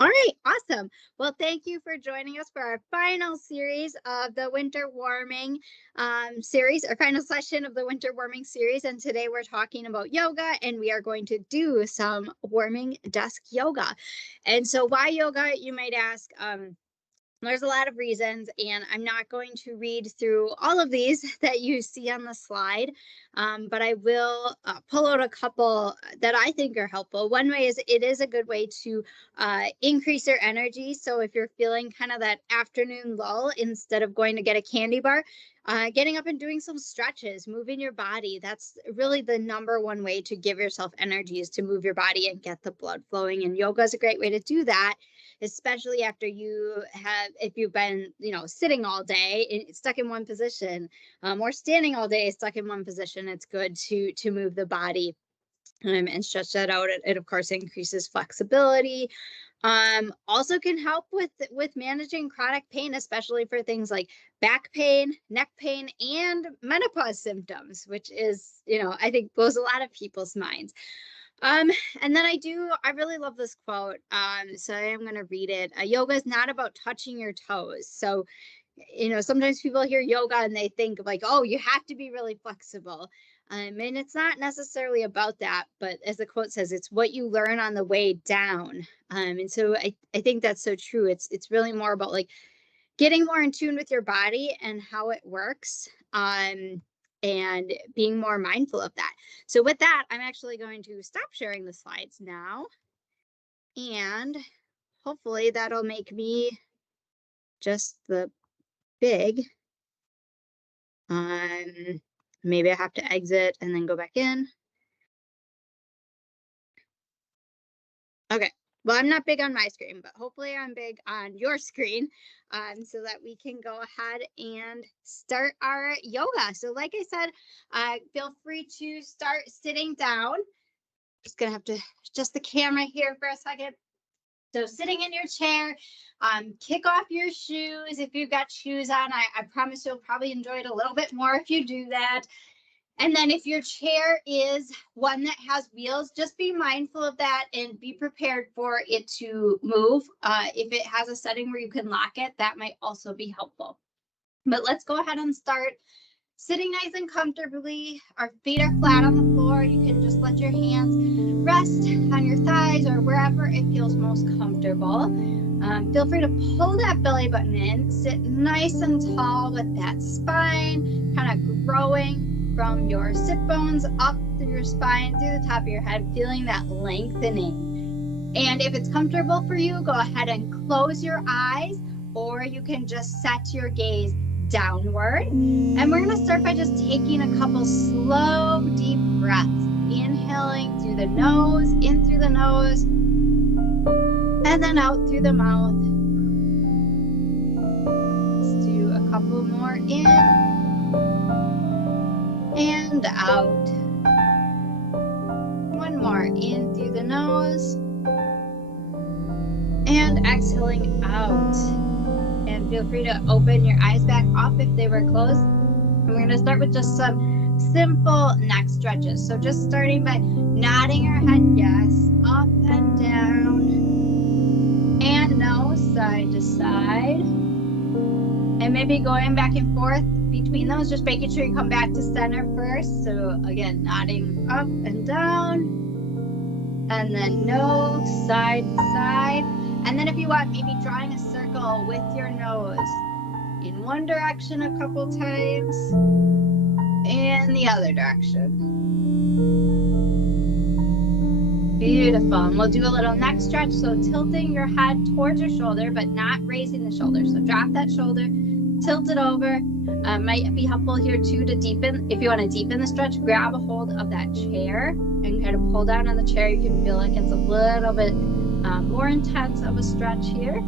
All right, awesome. Well, thank you for joining us for our final series of the winter warming series, our final session of the winter warming series. And today we're talking about yoga, and we are going to do some warming desk yoga. And so, why yoga, you might ask? There's a lot of reasons, and I'm not going to read through all of these that you see on the slide, but I will pull out a couple that I think are helpful. One way is it is a good way to increase your energy. So if you're feeling kind of that afternoon lull, instead of going to get a candy bar, getting up and doing some stretches, moving your body. That's really the number one way to give yourself energy, is to move your body and get the blood flowing. And yoga is a great way to do that, especially after if you've been, sitting all day stuck in one position, or standing all day stuck in one position. It's good to move the body and stretch that out. It of course increases flexibility. Also can help with managing chronic pain, especially for things like back pain, neck pain, and menopause symptoms, which is, I think blows a lot of people's minds. Um, and then I really love this quote. So I am going to read it. Yoga is not about touching your toes. So, sometimes people hear yoga and they think like, oh, you have to be really flexible. And it's not necessarily about that, but as the quote says, it's what you learn on the way down. And so I think that's so true. It's really more about like getting more in tune with your body and how it works. And being more mindful of that. So with that, I'm actually going to stop sharing the slides now. And hopefully that'll make me just the big. Maybe I have to exit and then go back in. Okay. Well, I'm not big on my screen, but hopefully I'm big on your screen, so that we can go ahead and start our yoga. So like I said, feel free to start sitting down. Just going to have to adjust the camera here for a second. So sitting in your chair, kick off your shoes. If you've got shoes on, I promise you'll probably enjoy it a little bit more if you do that. And then if your chair is one that has wheels, just be mindful of that and be prepared for it to move. If it has a setting where you can lock it, that might also be helpful. But let's go ahead and start sitting nice and comfortably. Our feet are flat on the floor. You can just let your hands rest on your thighs or wherever it feels most comfortable. Feel free to pull that belly button in, sit nice and tall with that spine kind of growing from your sit bones up through your spine, through the top of your head, feeling that lengthening. And if it's comfortable for you, go ahead and close your eyes, or you can just set your gaze downward. And we're going to start by just taking a couple slow, deep breaths. Inhaling through the nose, in through the nose, and then out through the mouth. Let's do a couple more in and out. One more in through the nose and exhaling out. And feel free to open your eyes back up if they were closed. And we're going to start with just some simple neck stretches. So just starting by nodding your head yes, up and down, and no, side to side. And maybe going back and forth between those, just making sure you come back to center first. So again, nodding up and down, and then no, side to side. And then if you want, maybe drawing a circle with your nose in one direction a couple times and the other direction. Beautiful. And we'll do a little neck stretch. So tilting your head towards your shoulder, but not raising the shoulder. So drop that shoulder, tilt it over. Might be helpful here too to deepen. If you want to deepen the stretch, grab a hold of that chair and kind of pull down on the chair. You can feel like it's a little bit more intense of a stretch here.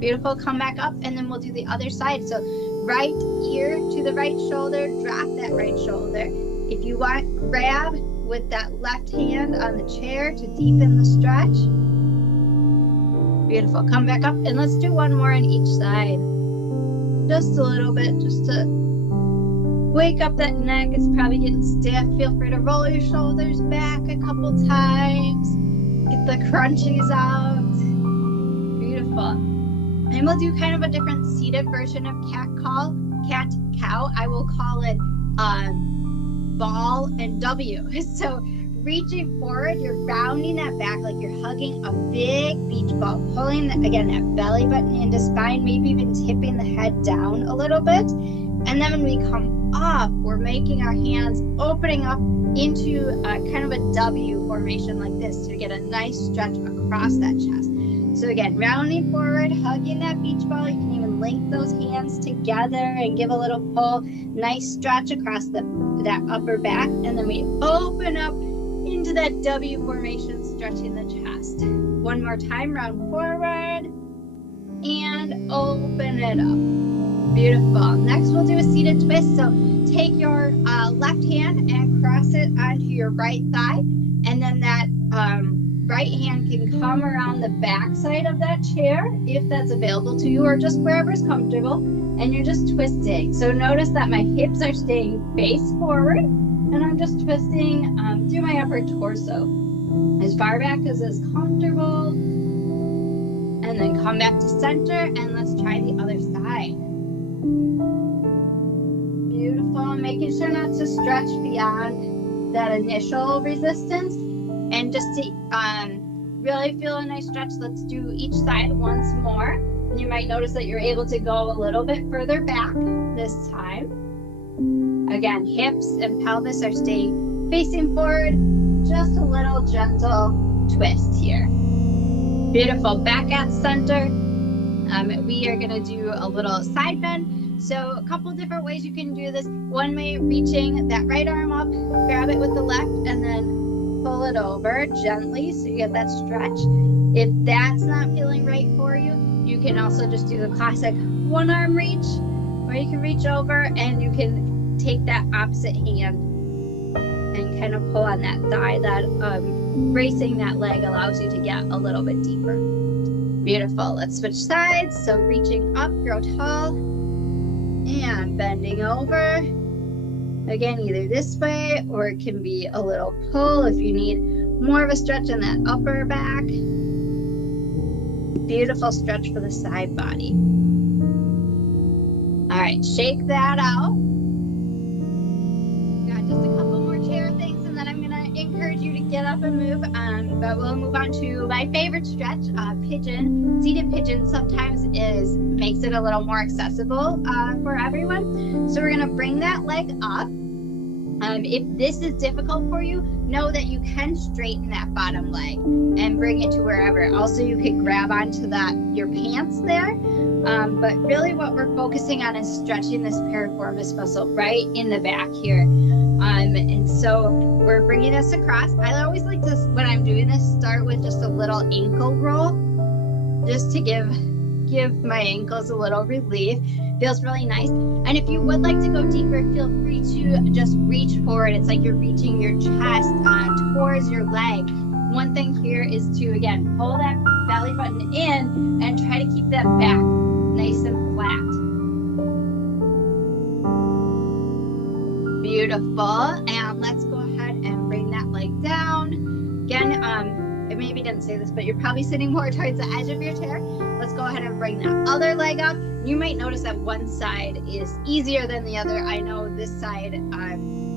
Beautiful. Come back up, and then we'll do the other side. So right ear to the right shoulder, drop that right shoulder. If you want, grab with that left hand on the chair to deepen the stretch. Beautiful. Come back up, and let's do one more on each side. Just a little bit, just to wake up that neck. It's probably getting stiff. Feel free to roll your shoulders back a couple times. Get the crunchies out. Beautiful. And we'll do kind of a different seated version of cat cow. I will call it ball and W. So reaching forward, you're rounding that back like you're hugging a big beach ball, pulling, again, that belly button into spine, maybe even tipping the head down a little bit. And then when we come up, we're making our hands opening up into kind of a W formation like this to get a nice stretch across that chest. So again, rounding forward, hugging that beach ball. You can even link those hands together and give a little pull. Nice stretch across that upper back. And then we open up into that W formation, stretching the chest. One more time, round forward and open it up. Beautiful. Next, we'll do a seated twist. So take your left hand and cross it onto your right thigh. And then that right hand can come around the back side of that chair if that's available to you, or just wherever's comfortable. And you're just twisting. So notice that my hips are staying face forward, and I'm just twisting through my upper torso as far back as is comfortable. And then come back to center, and let's try the other side. Beautiful. Making sure not to stretch beyond that initial resistance. And just to really feel a nice stretch, let's do each side once more. And you might notice that you're able to go a little bit further back this time. Again, hips and pelvis are staying facing forward. Just a little gentle twist here. Beautiful. Back at center. We are going to do a little side bend. So a couple different ways you can do this. One way, reaching that right arm up, grab it with the left, and then pull it over gently so you get that stretch. If that's not feeling right for you, you can also just do the classic one arm reach, where you can reach over and you can take that opposite hand and kind of pull on that thigh. That bracing that leg allows you to get a little bit deeper. Beautiful. Let's switch sides. So reaching up, grow tall, and bending over. Again, either this way, or it can be a little pull if you need more of a stretch in that upper back. Beautiful stretch for the side body. All right, shake that out. Got just a couple more chair things, and then I'm gonna encourage you to get up and move. But we'll move on to my favorite stretch, pigeon. Seated pigeon sometimes makes it a little more accessible for everyone. So we're gonna bring that leg up. If this is difficult for you, know that you can straighten that bottom leg and bring it to wherever. Also, you could grab onto your pants there. But really what we're focusing on is stretching this piriformis muscle right in the back here. And so we're bringing this across. I always like to, when I'm doing this, start with just a little ankle roll, just to give my ankles a little relief. Feels really nice. And if you would like to go deeper, feel free to just reach forward. It's like you're reaching your chest towards your leg. One thing here is to, again, pull that belly button in and try to keep that back nice and flat. Beautiful. And let's go ahead and bring that leg down. Again, I maybe didn't say this, but you're probably sitting more towards the edge of your chair. Let's go ahead and bring that other leg up. You might notice that one side is easier than the other. I know this side,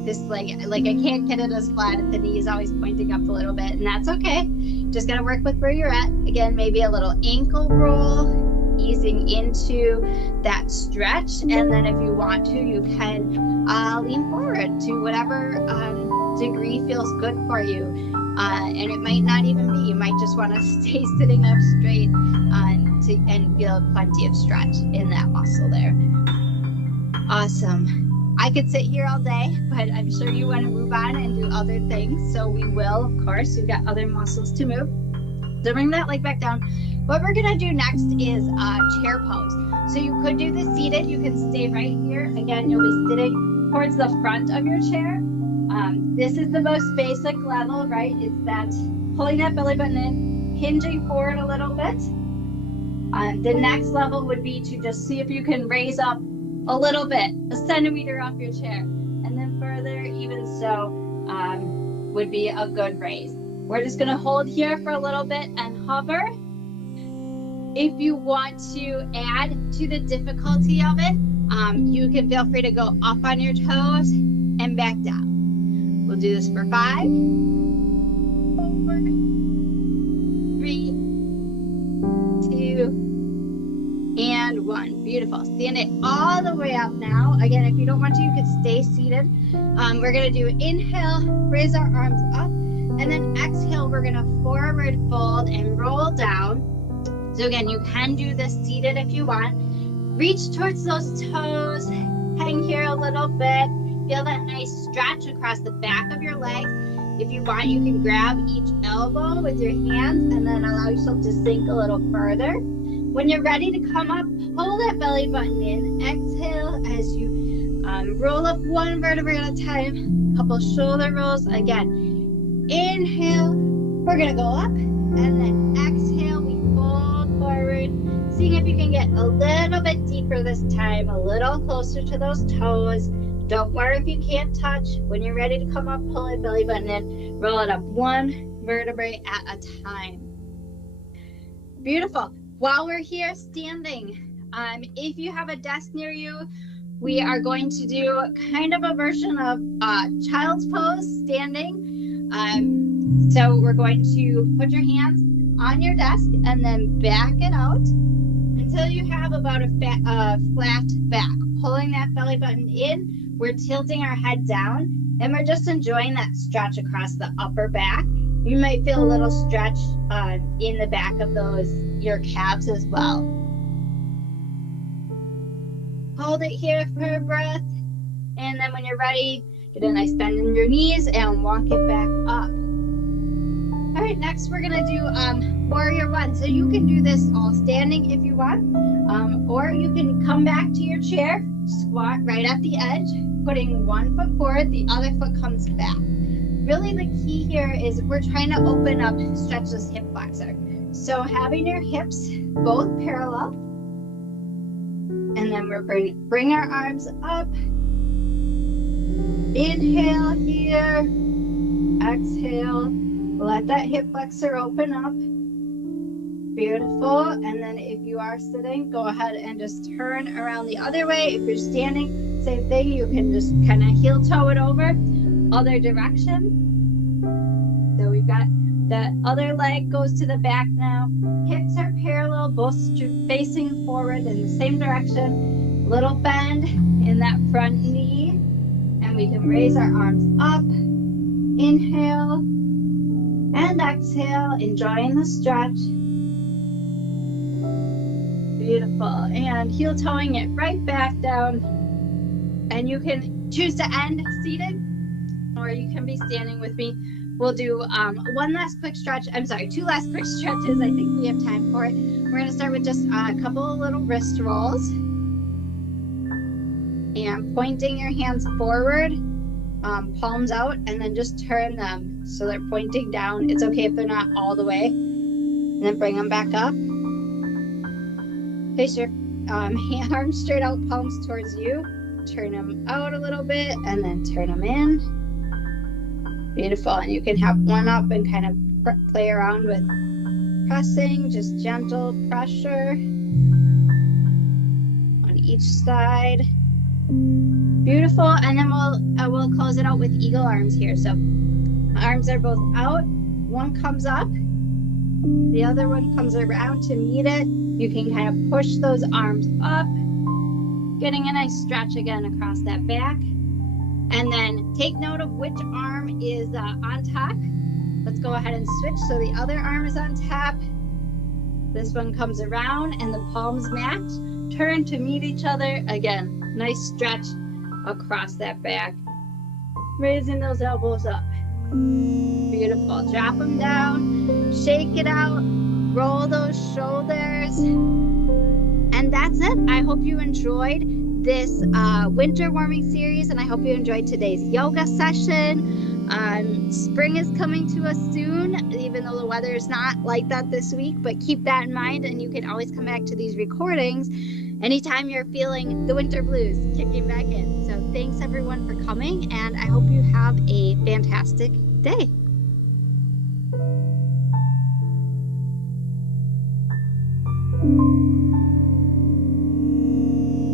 this leg, like I can't get it as flat. The knee is always pointing up a little bit, and that's okay. Just gotta work with where you're at. Again, maybe a little ankle roll, easing into that stretch. And then if you want to, you can lean forward to whatever degree feels good for you. And it might not even be, you might just want to stay sitting up straight and feel plenty of stretch in that muscle there. Awesome. I could sit here all day, but I'm sure you want to move on and do other things. So we will, of course. We've got other muscles to move. So bring that leg back down. What we're going to do next is chair pose. So you could do this seated. You can stay right here. Again, you'll be sitting towards the front of your chair. This is the most basic level, right? It's that pulling that belly button in, hinging forward a little bit. The next level would be to just see if you can raise up a little bit, a centimeter off your chair. And then further, even so, would be a good raise. We're just gonna hold here for a little bit and hover. If you want to add to the difficulty of it, you can feel free to go up on your toes and back down. We'll do this for 5, 4, 3, 2, and 1. Beautiful. Stand it all the way up now. Again, if you don't want to, you can stay seated. We're going to do inhale, raise our arms up, and then exhale, we're going to forward fold and roll down. So again, you can do this seated if you want. Reach towards those toes, hang here a little bit. Feel that nice stretch across the back of your legs. If you want, you can grab each elbow with your hands and then allow yourself to sink a little further. When you're ready to come up, pull that belly button in. Exhale as you roll up one vertebrae at a time. Couple shoulder rolls. Again, inhale, we're going to go up, and then exhale, we fold forward. Seeing if you can get a little bit deeper this time, a little closer to those toes. Don't worry if you can't touch. When you're ready to come up, pull that belly button in, roll it up one vertebrae at a time. Beautiful. While we're here standing, if you have a desk near you, we are going to do kind of a version of child's pose, standing. So we're going to put your hands on your desk and then back it out until you have about a flat back. Pulling that belly button in, we're tilting our head down, and we're just enjoying that stretch across the upper back. You might feel a little stretch in the back of your calves as well. Hold it here for a breath, and then when you're ready, get a nice bend in your knees and walk it back up. All right, next we're gonna do warrior one. So you can do this all standing if you want, or you can come back to your chair, squat right at the edge, putting one foot forward, the other foot comes back. Really the key here is we're trying to open up, stretch this hip flexor. So having your hips both parallel, and then we're going to bring our arms up. Inhale here, exhale, let that hip flexor open up. Beautiful. And then if you are sitting, go ahead and just turn around the other way. If you're standing, same thing, you can just kind of heel toe it over, other direction. So we've got the other leg goes to the back now. Hips are parallel, both facing forward in the same direction. Little bend in that front knee. And we can raise our arms up. Inhale and exhale, enjoying the stretch. Beautiful. And heel toeing it right back down. And you can choose to end seated, or you can be standing with me. We'll do two last quick stretches. I think we have time for it. We're going to start with just a couple of little wrist rolls. And pointing your hands forward, palms out, and then just turn them so they're pointing down. It's okay if they're not all the way. And then bring them back up. Face your arms straight out, palms towards you. Turn them out a little bit and then turn them in. Beautiful. And you can have one up and kind of play around with pressing, just gentle pressure on each side. Beautiful. And then we'll close it out with eagle arms here. So arms are both out. One comes up. The other one comes around to meet it. You can kind of push those arms up, getting a nice stretch again across that back. And then take note of which arm is on top. Let's go ahead and switch. So the other arm is on top. This one comes around and the palms match. Turn to meet each other. Again, nice stretch across that back. Raising those elbows up. Beautiful. Drop them down. Shake it out. Roll those shoulders. And that's it. I hope you enjoyed this winter warming series, and I hope you enjoyed today's yoga session. Spring is coming to us soon, even though the weather is not like that this week, but keep that in mind, and you can always come back to these recordings anytime you're feeling the winter blues kicking back in. So thanks everyone for coming, and I hope you have a fantastic day.